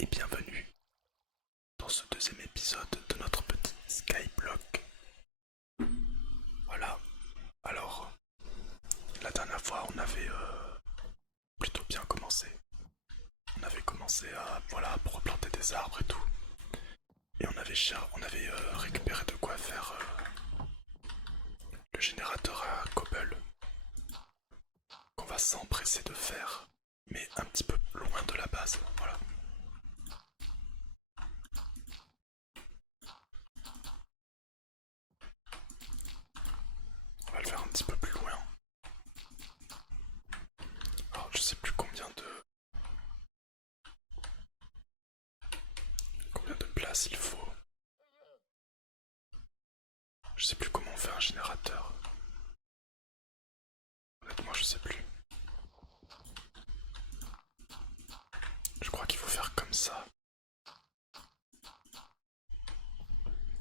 et bienvenue dans ce deuxième épisode de notre petit Skyblock. Voilà, alors la dernière fois on avait plutôt bien commencé. On avait commencé à replanter des arbres et tout. Et on avait récupéré de quoi faire le générateur à cobble qu'on va s'empresser de faire, mais un petit peu loin de la base. Voilà. On va le faire un petit peu plus loin. Alors je sais plus combien de place il faut. Je sais plus comment on fait un générateur. Honnêtement je sais plus. Je crois qu'il faut faire comme ça.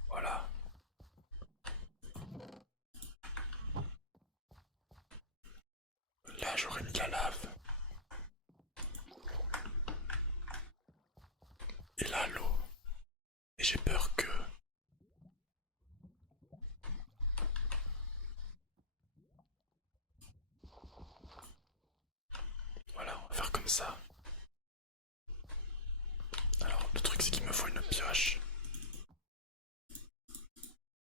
Voilà. Là j'aurais mis la lave. Et là l'eau. Et j'ai peur que... Voilà, on va faire comme ça. Alors le truc c'est qu'il me faut une pioche.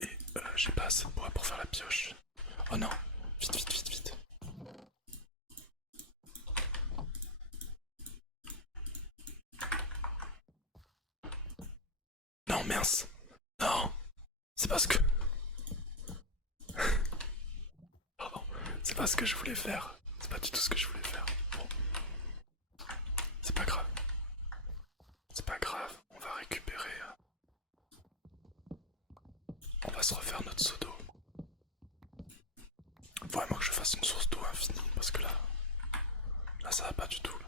Et j'ai pas assez de bois pour faire la pioche. Oh non, vite, vite, vite, vite. Non, mince. Non, c'est pas ce que... Pardon, c'est pas ce que je voulais faire. C'est pas du tout ce que je voulais faire. Bon, c'est pas grave. C'est pas grave, on va récupérer... On va se refaire notre seau d'eau. Faut vraiment que je fasse une source d'eau infinie, parce que là ça va pas du tout. Là.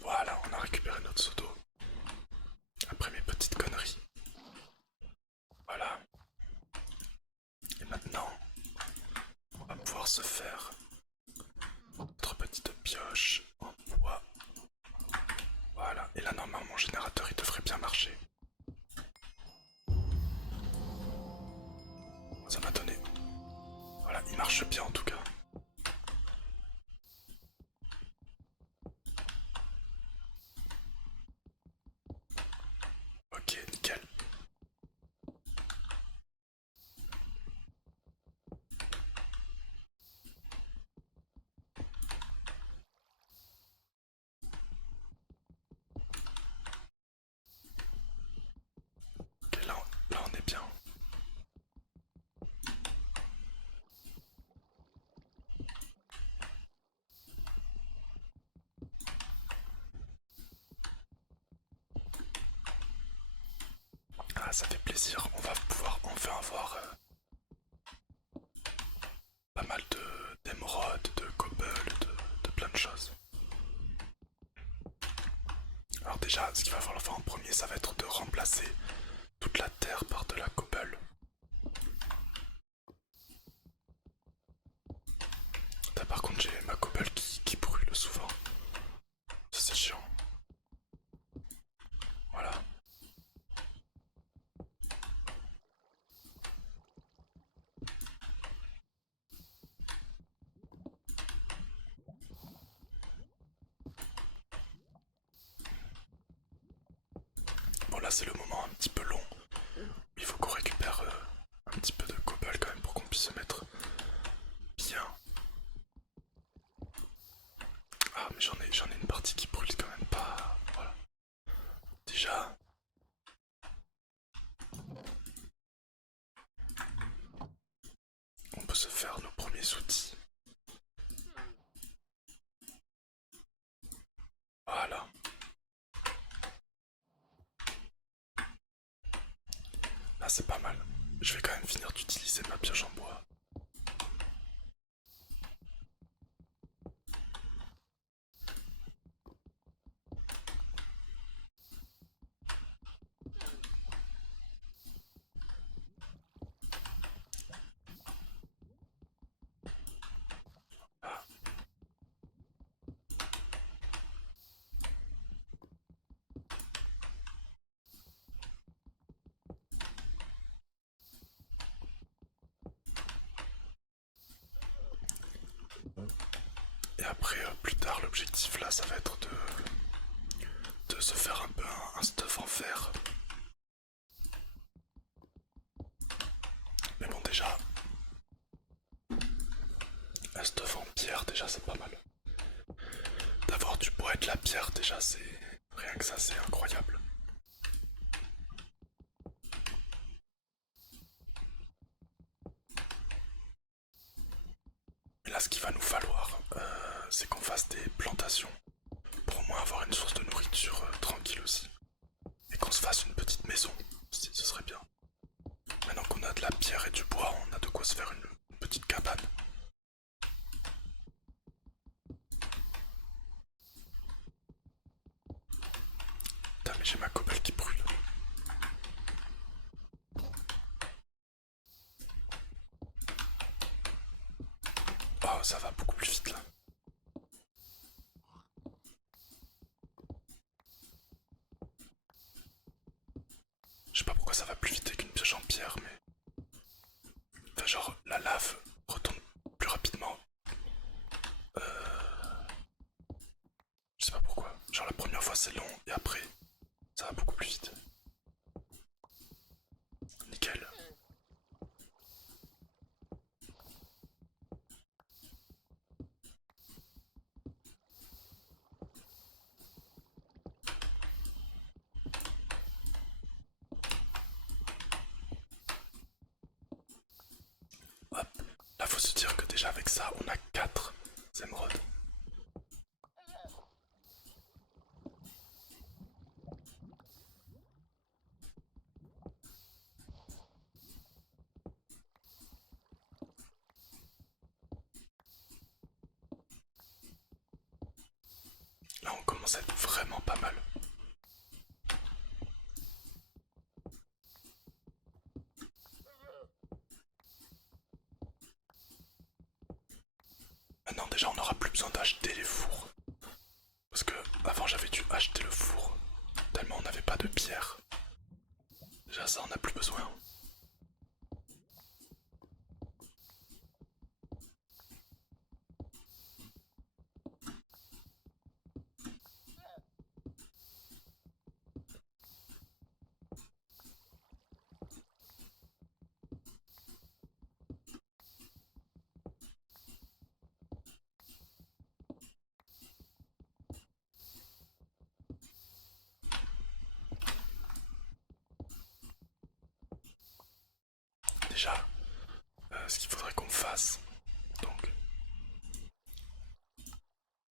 Voilà, on a récupéré notre seau d'eau. Après mes petites conneries. Voilà. Et maintenant, on va pouvoir se faire notre petite pioche en bois. Voilà, et là normalement mon générateur il devrait bien marcher. Ça m'a donné. Voilà, il marche bien en tout cas. Ok, nickel. Ok, là on est bien. Ah, ça fait plaisir. On va pouvoir enfin avoir pas mal d'émeraudes, de cobble, de plein de choses. Alors déjà, ce qu'il va falloir faire en premier, ça va être de remplacer toute la terre par de la cobble. Là, par contre, j'ai ma cobble qui brûle souvent. Ça c'est chiant. Voilà. Bon là c'est le moment un petit peu long. Il faut qu'on récupère un petit peu de cobble quand même pour qu'on puisse se mettre bien. Ah mais j'en ai une partie qui brûle quand même pas. Voilà. Déjà. On peut se faire nos premiers outils. Voilà. Là c'est pas mal. je vais quand même finir d'utiliser ma pioche en bois. Ah. Et après, plus tard, l'objectif là, ça va être de se faire un peu un stuff en fer. Mais bon, déjà, un stuff en pierre, déjà, c'est pas mal. D'avoir du bois et de la pierre, déjà, c'est... Rien que ça, c'est incroyable. Et là, ce qu'il va nous falloir, c'est qu'on fasse des plantations. Pour au moins avoir une source de nourriture tranquille aussi. Et qu'on se fasse une petite maison, si ce serait bien. Maintenant qu'on a de la pierre et du bois, on a de quoi se faire une petite cabane. Putain, mais j'ai ma cobble qui brûle. Oh, ça va beaucoup plus vite là. Je sais pas pourquoi ça va plus vite qu'une pioche en pierre, mais... Enfin, genre, la lave retourne plus rapidement. Je sais pas pourquoi. Genre, la première fois c'est long, et après, ça va beaucoup plus vite. Nickel. Hop. Là, faut se dire que déjà avec ça, on a 4 émeraudes. Là, on commence à être vraiment pas mal. Maintenant, déjà, on n'aura plus besoin d'acheter les fours. Parce que avant, j'avais dû acheter le four. Tellement on n'avait pas de pierre. Déjà, ça, on n'a plus besoin. Déjà, ce qu'il faudrait qu'on fasse, donc,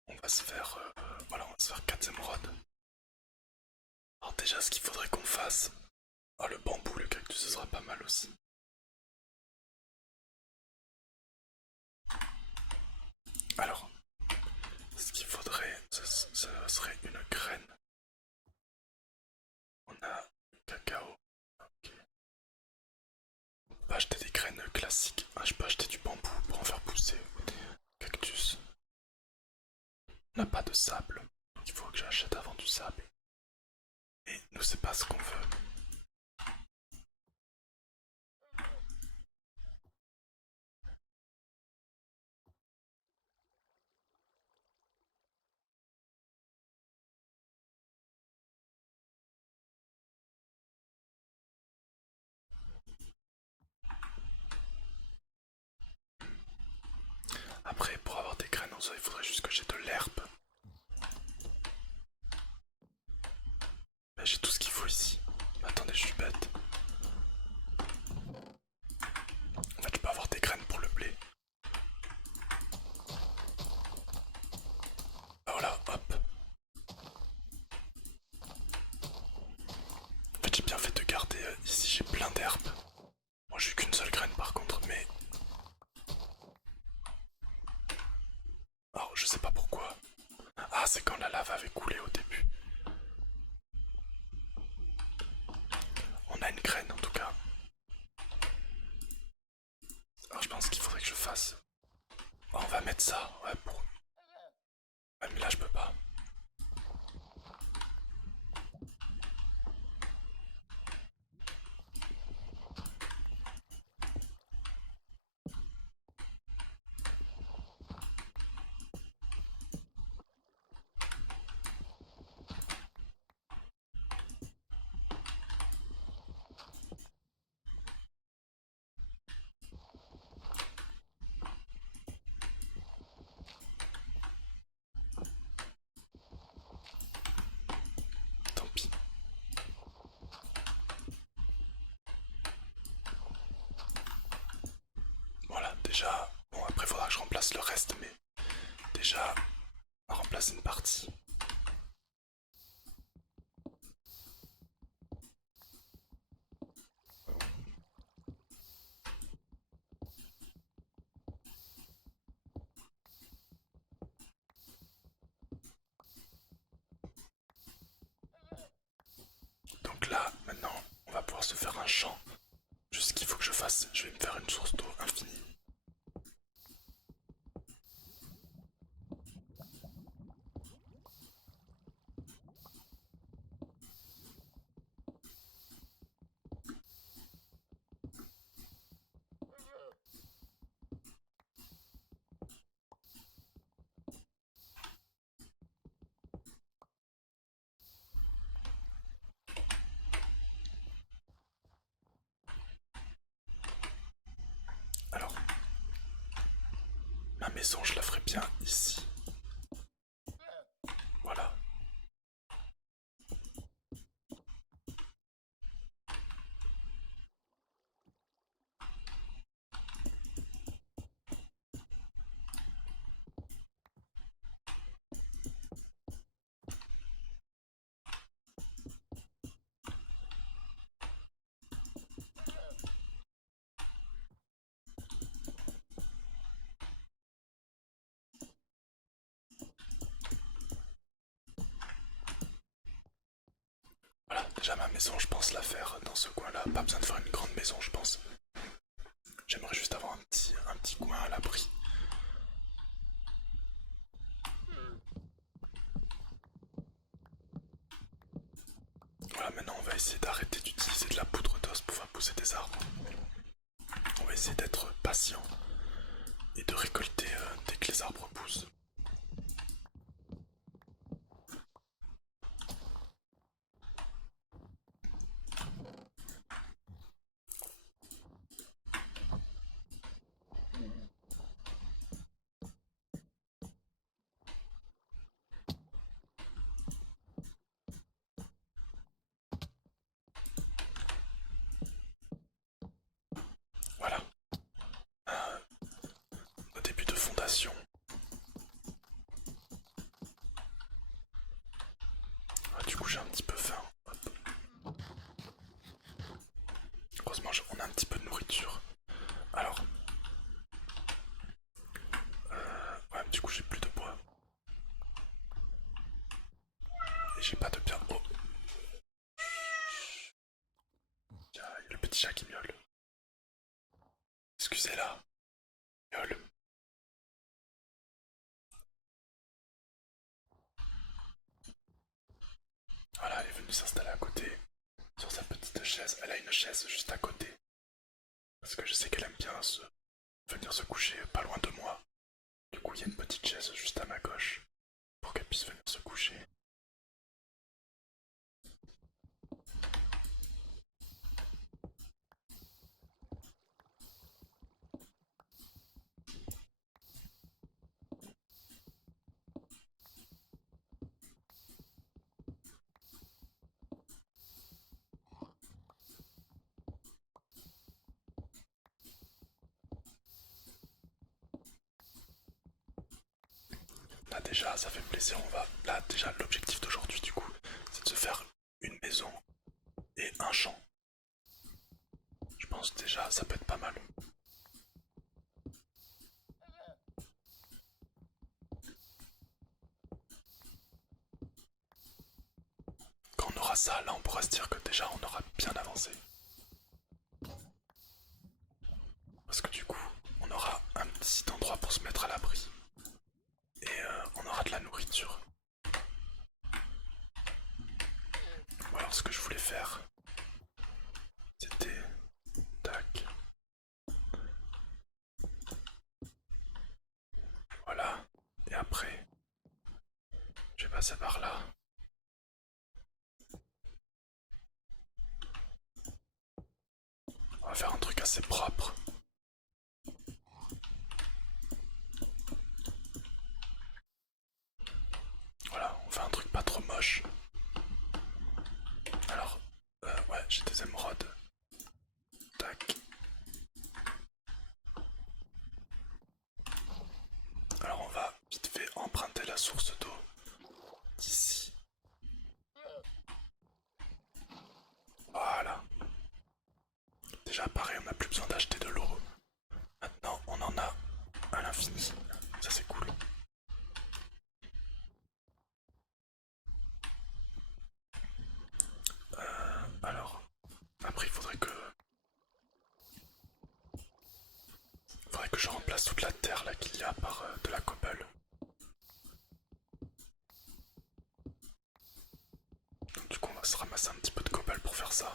on va se faire, voilà, on va se faire 4 émeraudes. Alors déjà, ce qu'il faudrait qu'on fasse, oh, le bambou, le cactus, ce sera pas mal aussi. Alors, ce qu'il faudrait, ce serait une graine. On a le cacao. Ok. On peut acheter des graines classiques. Ah, je peux acheter du bambou pour en faire pousser ou des cactus. On n'a pas de sable, donc il faut que j'achète avant du sable. Et nous, c'est pas ce qu'on veut. Après, pour avoir des graines en soi, il faudrait juste que j'ai de l'herbe. Mais j'ai tout ce qu'il faut ici. Bah a une graine en tout cas. Alors je pense qu'il faudrait que je fasse. Oh, on va mettre ça, ouais, pour. Ouais, mais là je peux pas. Tant pis. Voilà, déjà. Bon, après faudra que je remplace le reste, mais déjà, on va remplacer une partie. Donc là, maintenant, on va pouvoir se faire un champ. Juste ce qu'il faut que je fasse, je vais me faire une source d'eau infinie. Alors, ma maison, je la ferai bien ici. Voilà. Voilà, déjà ma maison, je pense la faire dans ce coin-là. Pas besoin de faire une grande maison, je pense. J'aimerais juste avoir un petit coin à l'abri. Voilà, maintenant on va essayer d'arrêter d'utiliser de la poudre d'os pour faire pousser des arbres. On va essayer d'être patient et de récolter dès que les arbres poussent. Voilà, au début de fondation. Ah, du coup j'ai un petit peu faim. Hop. Heureusement on a un petit peu de nourriture. Alors, ouais, du coup j'ai plus de bois. Et j'ai pas de pierre. Oh, il y a le petit chat qui miaule. Excusez-la. Miaule. Voilà, elle est venue s'installer à côté. Sur sa petite chaise. Elle a une chaise juste à côté. Parce que je sais qu'elle aime bien venir se coucher pas loin de moi. Du coup, il y a une petite chaise juste à ma gauche. Pour qu'elle puisse venir se coucher. Là déjà, ça fait plaisir. On va. Là déjà, l'objectif d'aujourd'hui, du coup, c'est de se faire une maison et un champ. Je pense déjà, ça peut être pas mal. Quand on aura ça, là, on pourra se dire que déjà, on aura bien avancé. passer par là. On va faire un truc assez propre. Voilà, on fait un truc pas trop moche. Alors, ouais, j'ai des émeraudes. Tac. Alors on va vite fait emprunter la source d'eau d'ici. Voilà. Déjà pareil, on n'a plus besoin d'acheter de l'eau. Maintenant, on en a à l'infini. Ça c'est cool. Alors, après il faudrait que je remplace toute la terre là qu'il y a par de la cobble. Donc du coup, on va se ramasser un petit peu de cobble pour faire ça.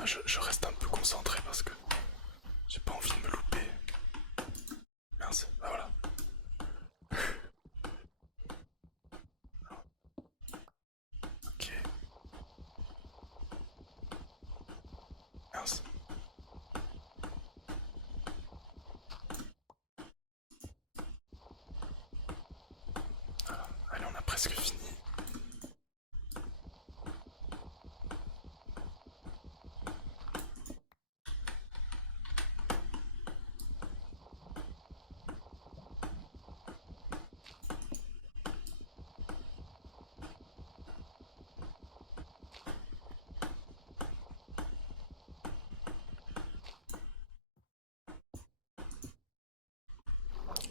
Ah, je reste un peu concentré parce que j'ai pas envie de me louper. Mince, bah voilà. Ok, mince. Allez, on a presque fini.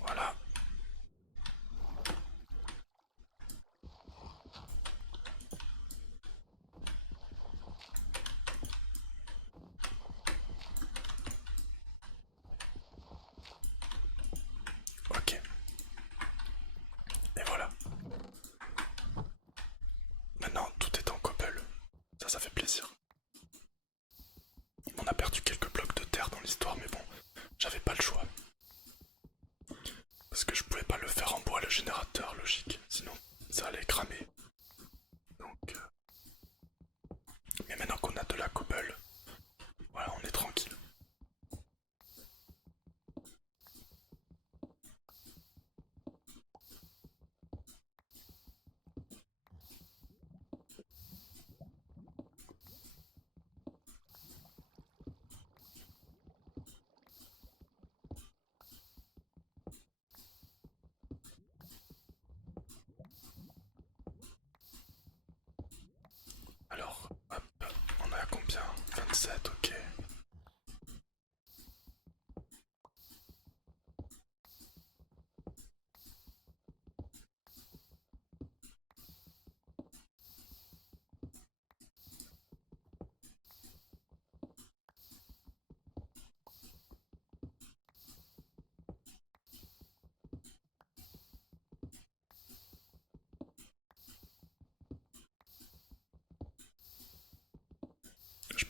Voilà. Ok. Et voilà. Maintenant, tout est en cobble. Ça fait plaisir. On a perdu quelques blocs de terre dans l'histoire, mais bon, j'avais pas le choix. Parce que je pouvais pas le faire en bois, le générateur, logique. Sinon, ça allait cramer. Donc, mais maintenant qu'on a de la cobble, voilà, on est tranquille. Alors, hop, on est à combien? 27, ok.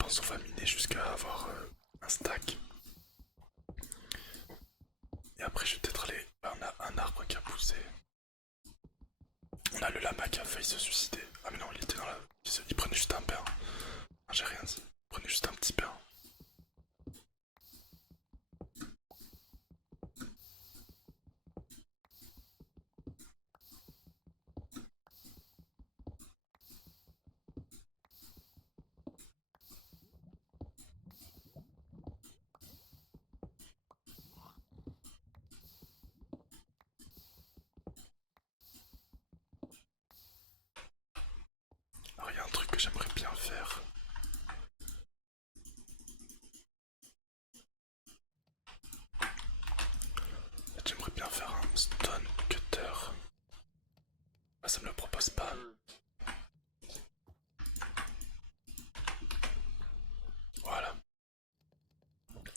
pense on va miner jusqu'à avoir un stack. Et après je vais peut-être aller... Bah, on a un arbre qui a poussé. On a le lama qui a failli se suicider. Ah mais non, il était dans la... Il prenait juste un pain. Ah, j'ai rien dit. Il prenait juste un petit pain. Alors il y a un truc que j'aimerais bien faire. J'aimerais bien faire un stone cutter. Ah, ça me le propose pas. Voilà.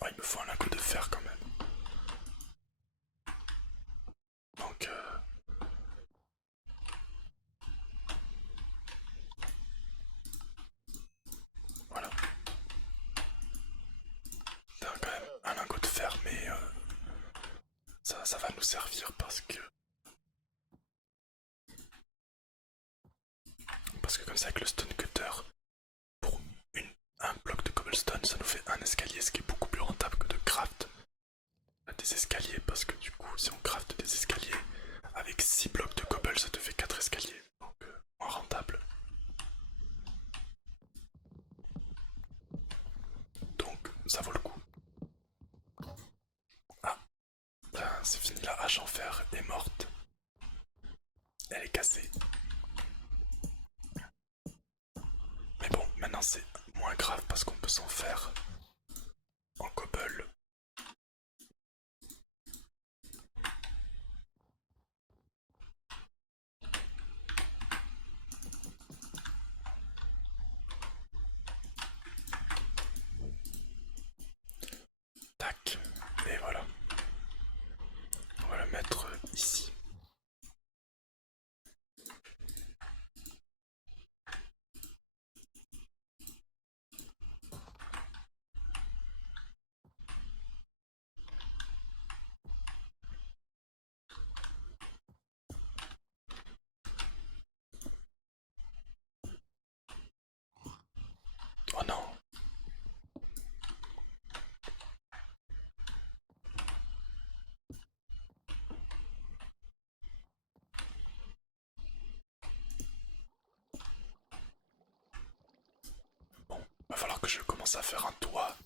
Oh, il me faut un lingot de fer quand même. Donc voilà. C'est quand même un lingot de fer, mais ça va nous servir parce que comme ça avec le stone cutter, pour un bloc de cobblestone, ça nous fait un escalier, ce qui est beaucoup plus rentable que de craft des escaliers, parce que du coup, si on craft des escaliers avec 6 blocs de cobble, ça te fait 4 escaliers, donc moins rentable. Donc ça vaut le coup. Ah, ben, c'est fini, la hache en fer est morte. Elle est cassée. Mais bon, maintenant c'est moins grave parce qu'on peut s'en faire en cobble. Tac, et voilà. On va le mettre ici. Oh non. Bon, va falloir que je commence à faire un toit.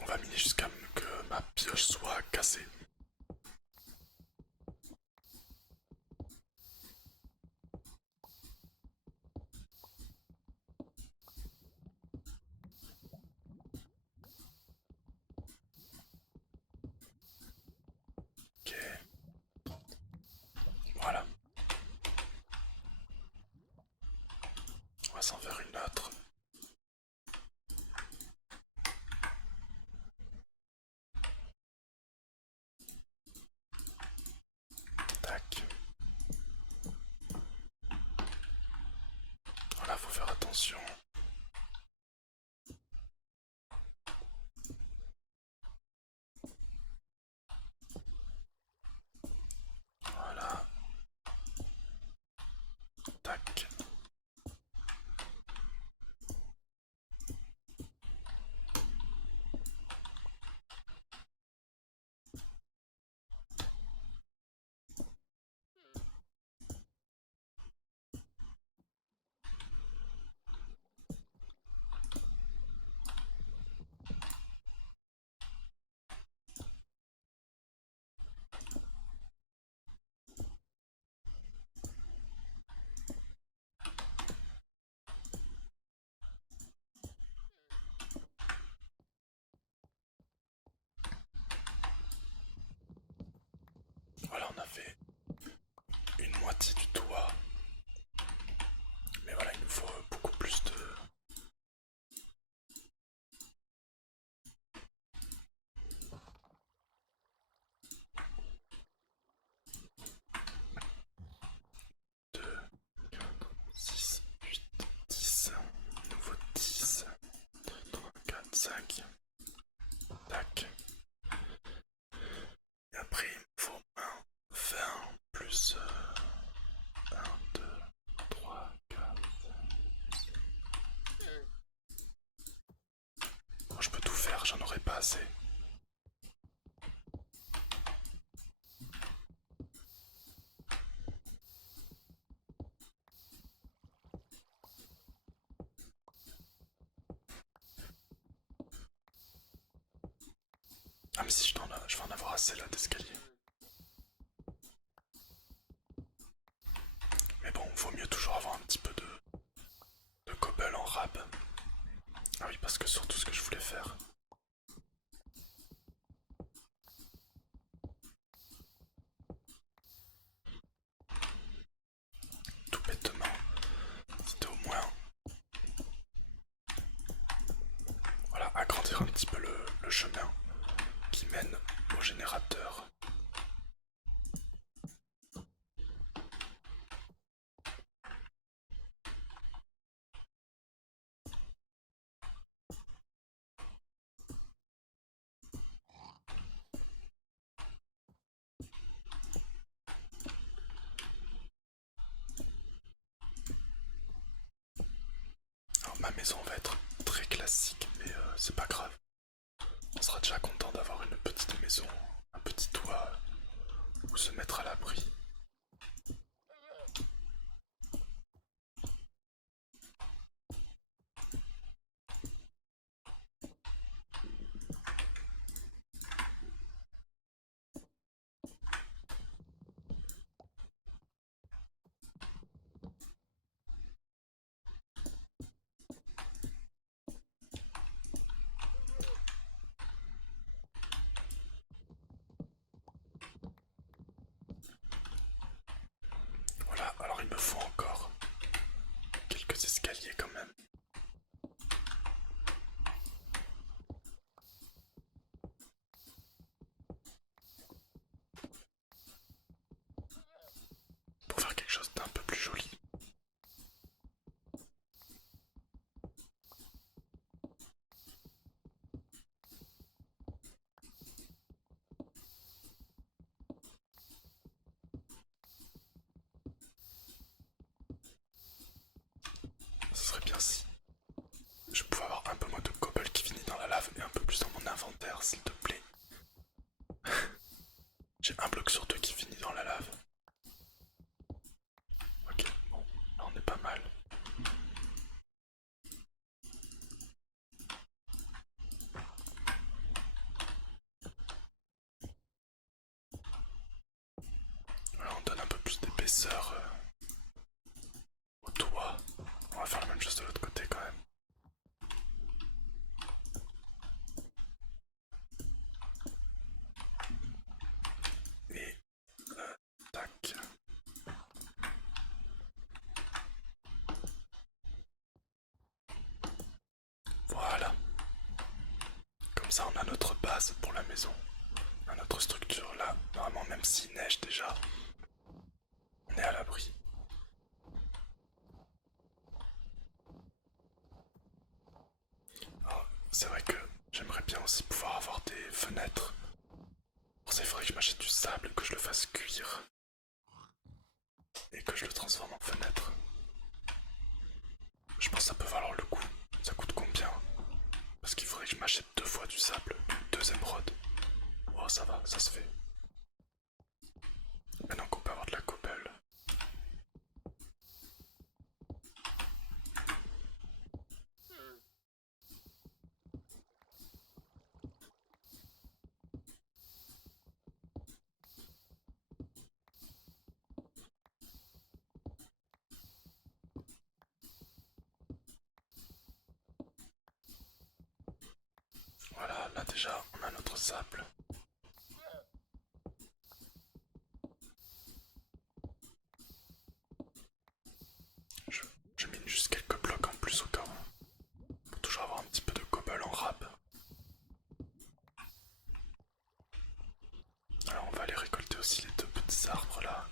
On va miner jusqu'à ce que ma pioche soit cassée. Ok. Voilà. On va s'en faire une autre. Même si je vais en avoir assez là d'escalier. Mais bon, vaut mieux toujours avoir un petit peu de cobble en rab. Ah oui, parce que surtout ce que je voulais faire. Tout bêtement, c'était au moins, voilà, agrandir un petit peu le chemin qui mène au générateur. Alors ma maison va être très classique, mais c'est pas grave. On sera déjà content d'avoir une petite maison, un petit toit où se mettre à l'abri. Voilà, alors il me faut encore quelques escaliers quand même. Pour faire quelque chose d'un peu plus joli. Ce serait bien si je pouvais avoir un peu moins de cobble qui finit dans la lave et un peu plus dans mon inventaire, s'il te plaît. J'ai un bloc sur deux qui finit dans la lave. Ok, bon, là on est pas mal. Voilà, on donne un peu plus d'épaisseur au toit. On va faire la même chose de l'autre côté quand même. Et tac. Voilà. Comme ça on a notre base pour la maison. On a notre structure là. Normalement même s'il neige déjà, on est à l'abri. C'est vrai que j'aimerais bien aussi pouvoir avoir des fenêtres. Pour ça il faudrait que je m'achète du sable, que je le fasse cuire. Et que je le transforme en fenêtre. Je pense que ça peut valoir le coup. Ça coûte combien? Parce qu'il faudrait que je m'achète deux fois du sable, deux émeraudes. Oh ça va, ça se fait. Maintenant qu'on peut avoir de la cobble. Voilà, là déjà on a notre sable. Je, je mine juste quelques blocs en plus au cas où. Pour toujours avoir un petit peu de cobble en rab. Alors on va aller récolter aussi les deux petits arbres là.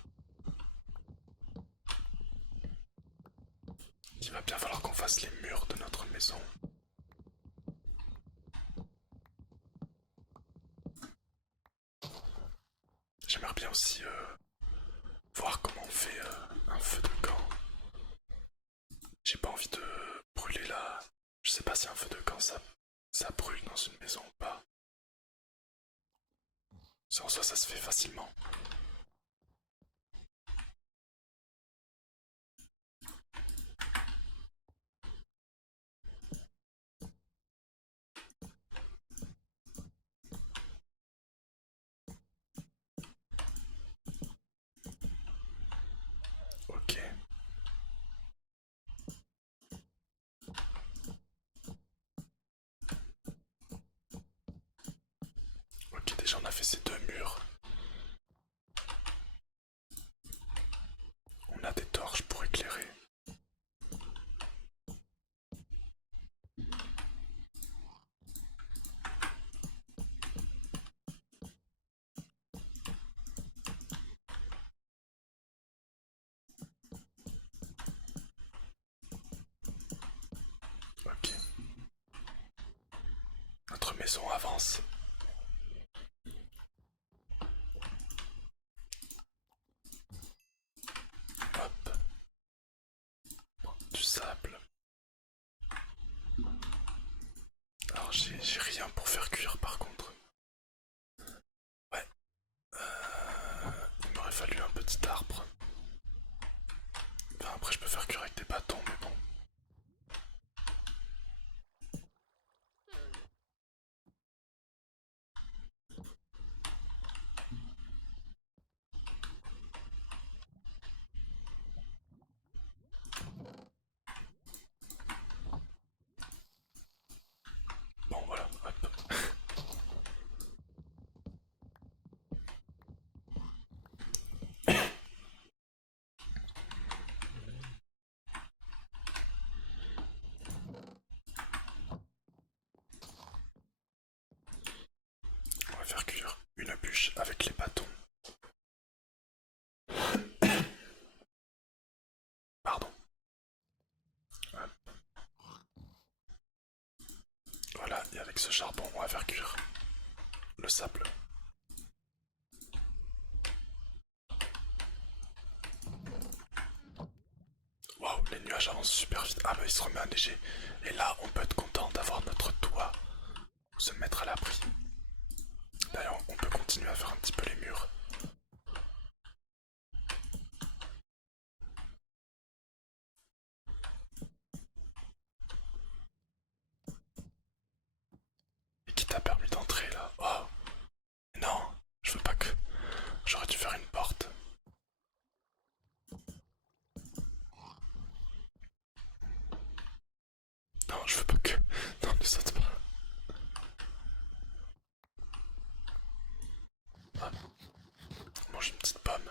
Il va bien falloir qu'on fasse les murs de notre maison. J'aimerais bien aussi voir comment on fait un feu de camp. J'ai pas envie de brûler là. Je sais pas si un feu de camp ça brûle dans une maison ou pas. En soi ça se fait facilement. ces deux murs. On a des torches pour éclairer. Ok. Notre maison avance. Hop. Du sable. Alors j'ai rien pour faire cuire par contre. Ouais. Il m'aurait fallu un petit arbre. Enfin, après je peux faire cuire avec des bâtons mais bon. Bon voilà, hop. On va faire cuire une bûche avec les bâtons. Pardon. Hop. Voilà, et avec ce charbon, on va faire cuire le sable. Waouh, les nuages avancent super vite. Ah bah il se remet à neiger. Et là, on peut être content d'avoir notre toit ou se mettre à l'abri. D'ailleurs, on peut continuer à faire un petit peu les murs. Et qui t'a permis d'entrer là? Oh, non, je veux pas que... J'aurais dû faire une porte. Non, je veux pas que... Non, ne saute pas. Hop, on mange une petite pomme.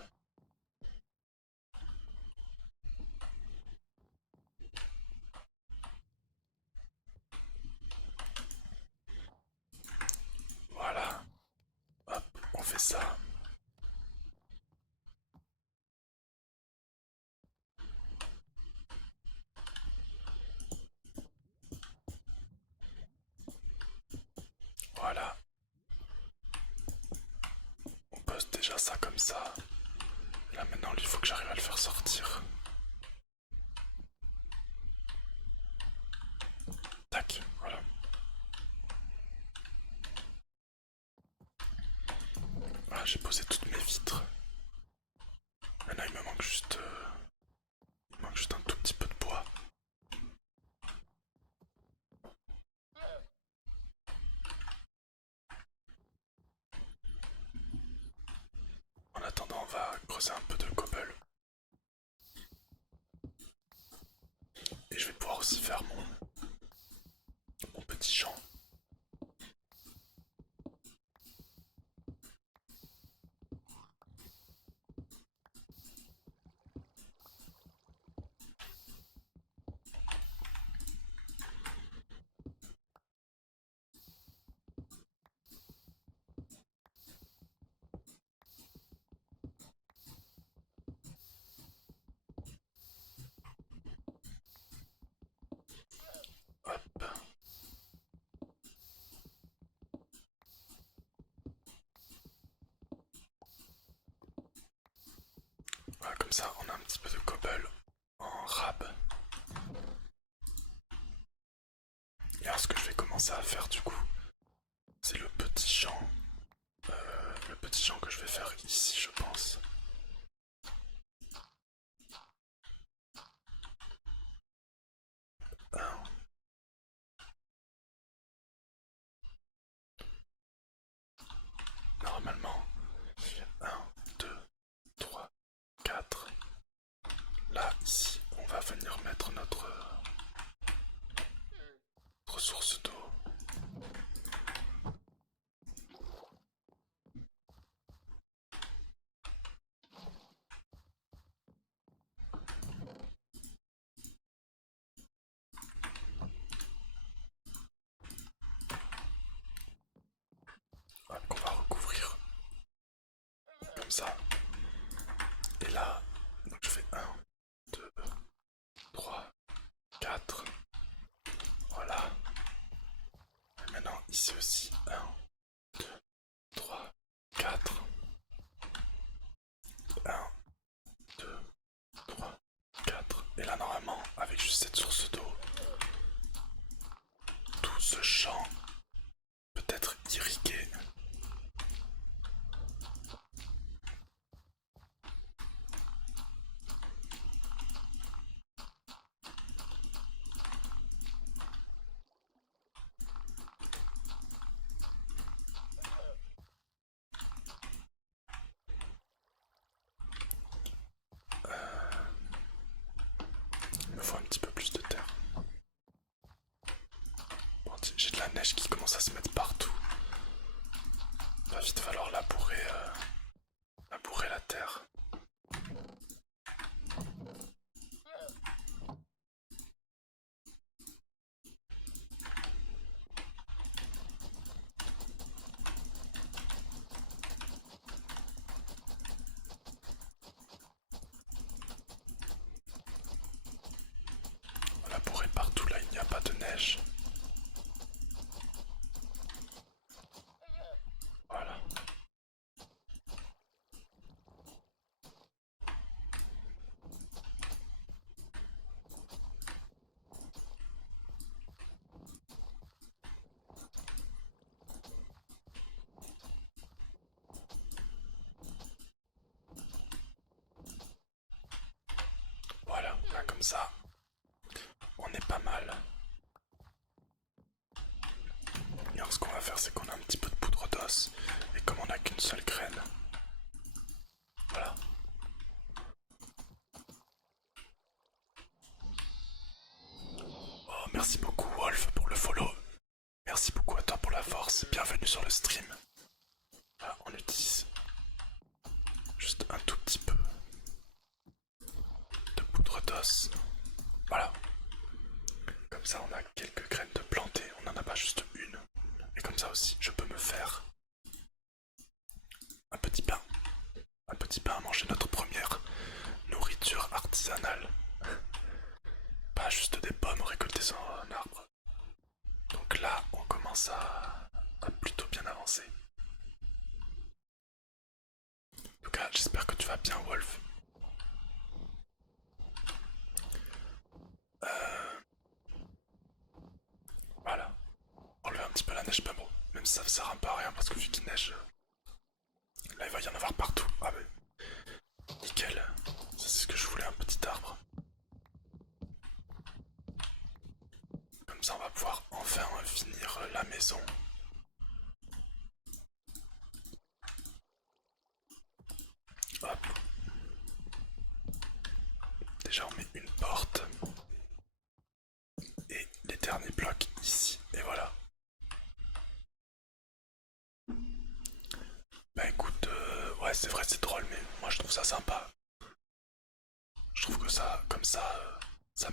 Voilà, hop, on fait ça. Voilà, on pose déjà ça comme ça. Là maintenant, il faut que j'arrive à le faire sortir. Tac, voilà. Voilà, j'ai posé toutes mes vitres. Maintenant, il me manque juste... il manque juste un tout petit peu de bois. En attendant, on va creuser un peu de cobble. Et je vais pouvoir aussi faire mon petit champ. Hop. Voilà, comme ça, on a un petit peu de cobble en rab. Et alors, ce que je vais commencer à faire du coup, c'est le petit champ. Le petit champ que je vais faire ici, je pense. Un. Normalement, un, 2, 3, 4. Là, ici, on va venir mettre notre source d'eau. Comme ça, on est pas mal. Et alors ce qu'on va faire, c'est qu'on a un petit peu de poudre d'os. Et comme on n'a qu'une seule graine, voilà. Oh, merci beaucoup Wolf pour le follow. Merci beaucoup à toi pour la force. Bienvenue sur le stream. Voilà, on utilise juste un tout petit peu de poudre d'os. Voilà. Comme ça, on a quelques graines de plantées. On n'en a pas juste une. Et comme ça aussi, je peux me faire un petit pain. Un petit pain à manger, notre première nourriture artisanale. Pas juste des pommes récoltées sur un arbre. Donc là, on commence à plutôt bien avancer. En tout cas, j'espère que tu vas bien, Wolf. Voilà. Enlever un petit peu la neige, pas bon. Même si ça sert un peu à rien parce que vu qu'il neige, là il va y en avoir partout. Ah ouais. Nickel. Ça c'est ce que je voulais, un petit arbre. Comme ça on va pouvoir enfin finir la maison. Hop. Déjà on met une porte. Et les derniers blocs ici. Et voilà. Bah écoute, ouais c'est vrai c'est drôle mais moi je trouve ça sympa. Je trouve que ça, comme ça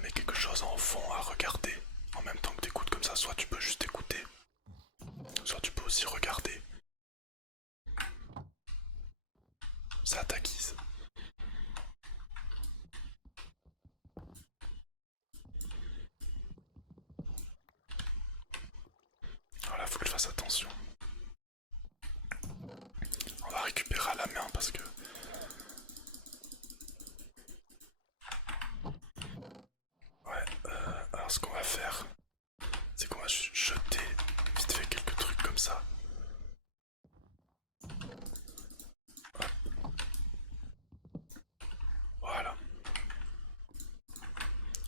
met quelque chose en fond à regarder. En même temps que t'écoutes comme ça, soit tu peux juste écouter, soit tu peux aussi regarder. C'est à ta guise. Voilà, faut que je fasse attention. On va récupérer à la main parce que... Ouais, alors ce qu'on va faire, c'est qu'on va jeter vite fait quelques trucs comme ça. Hop. Voilà.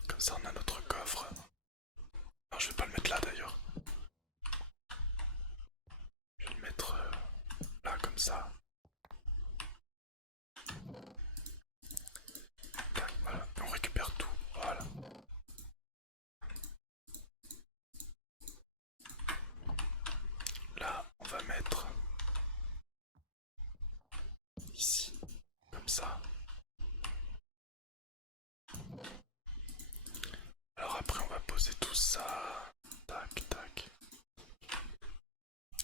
Comme ça on a notre coffre. Non, je vais pas le mettre là d'ailleurs. Je vais le mettre là comme ça. Tac, voilà, on récupère tout. Voilà. Là, on va mettre ici, comme ça. Alors après, on va poser tout ça. Tac, tac.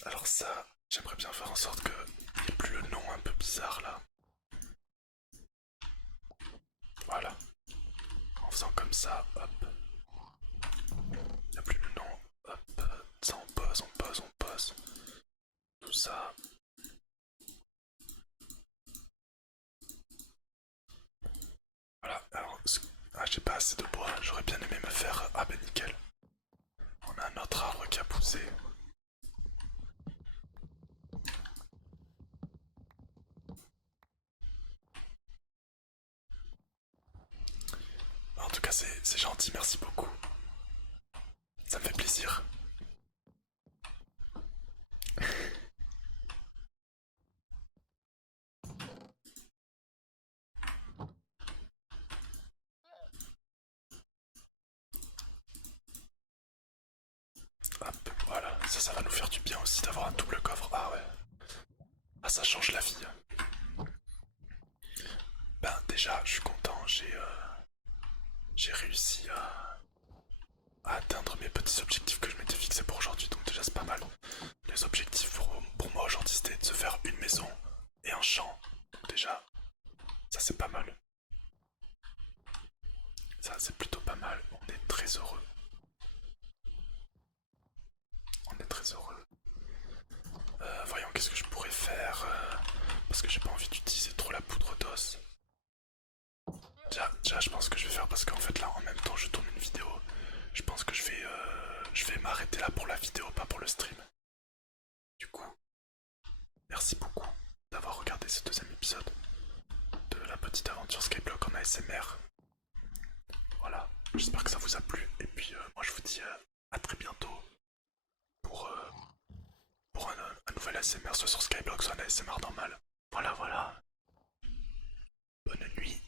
Alors ça, j'aimerais bien faire en sorte qu'il n'y ait plus le nom un peu bizarre là. Voilà. En faisant comme ça, hop. Il n'y a plus le nom. Hop. Ça, on pose, on pose, on pose. Tout ça. Voilà. Alors, ah, j'ai pas assez de bois. J'aurais bien aimé me faire... Ah ben nickel. On a un autre arbre qui a poussé. En tout cas, c'est gentil, merci beaucoup. Ça me fait plaisir. Hop, voilà, ça va nous faire du bien aussi d'avoir un double coffre. Ah ouais. Ah, ça change la vie. Ben déjà, je suis content, j'ai réussi à atteindre mes petits objectifs que je m'étais fixés pour aujourd'hui, donc déjà c'est pas mal. Les objectifs pour moi aujourd'hui c'était de se faire une maison et un champ, donc déjà, ça c'est pas mal. Ça c'est plutôt pas mal, on est très heureux. On est très heureux. Voyons qu'est-ce que je pourrais faire, parce que j'ai pas envie d'utiliser trop la poudre d'os. Déjà, je pense que je vais faire parce qu'en fait là en même temps je tourne une vidéo. Je pense que je vais m'arrêter là pour la vidéo, pas pour le stream. Du coup, merci beaucoup d'avoir regardé ce deuxième épisode de la petite aventure Skyblock en ASMR. Voilà, J'espère que ça vous a plu. Et puis moi je vous dis à très bientôt pour, un nouvel ASMR soit sur Skyblock, soit un ASMR normal. Voilà, voilà. Bonne nuit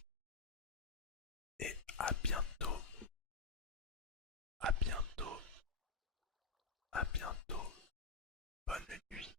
et à bientôt. À bientôt. À bientôt. Bonne nuit.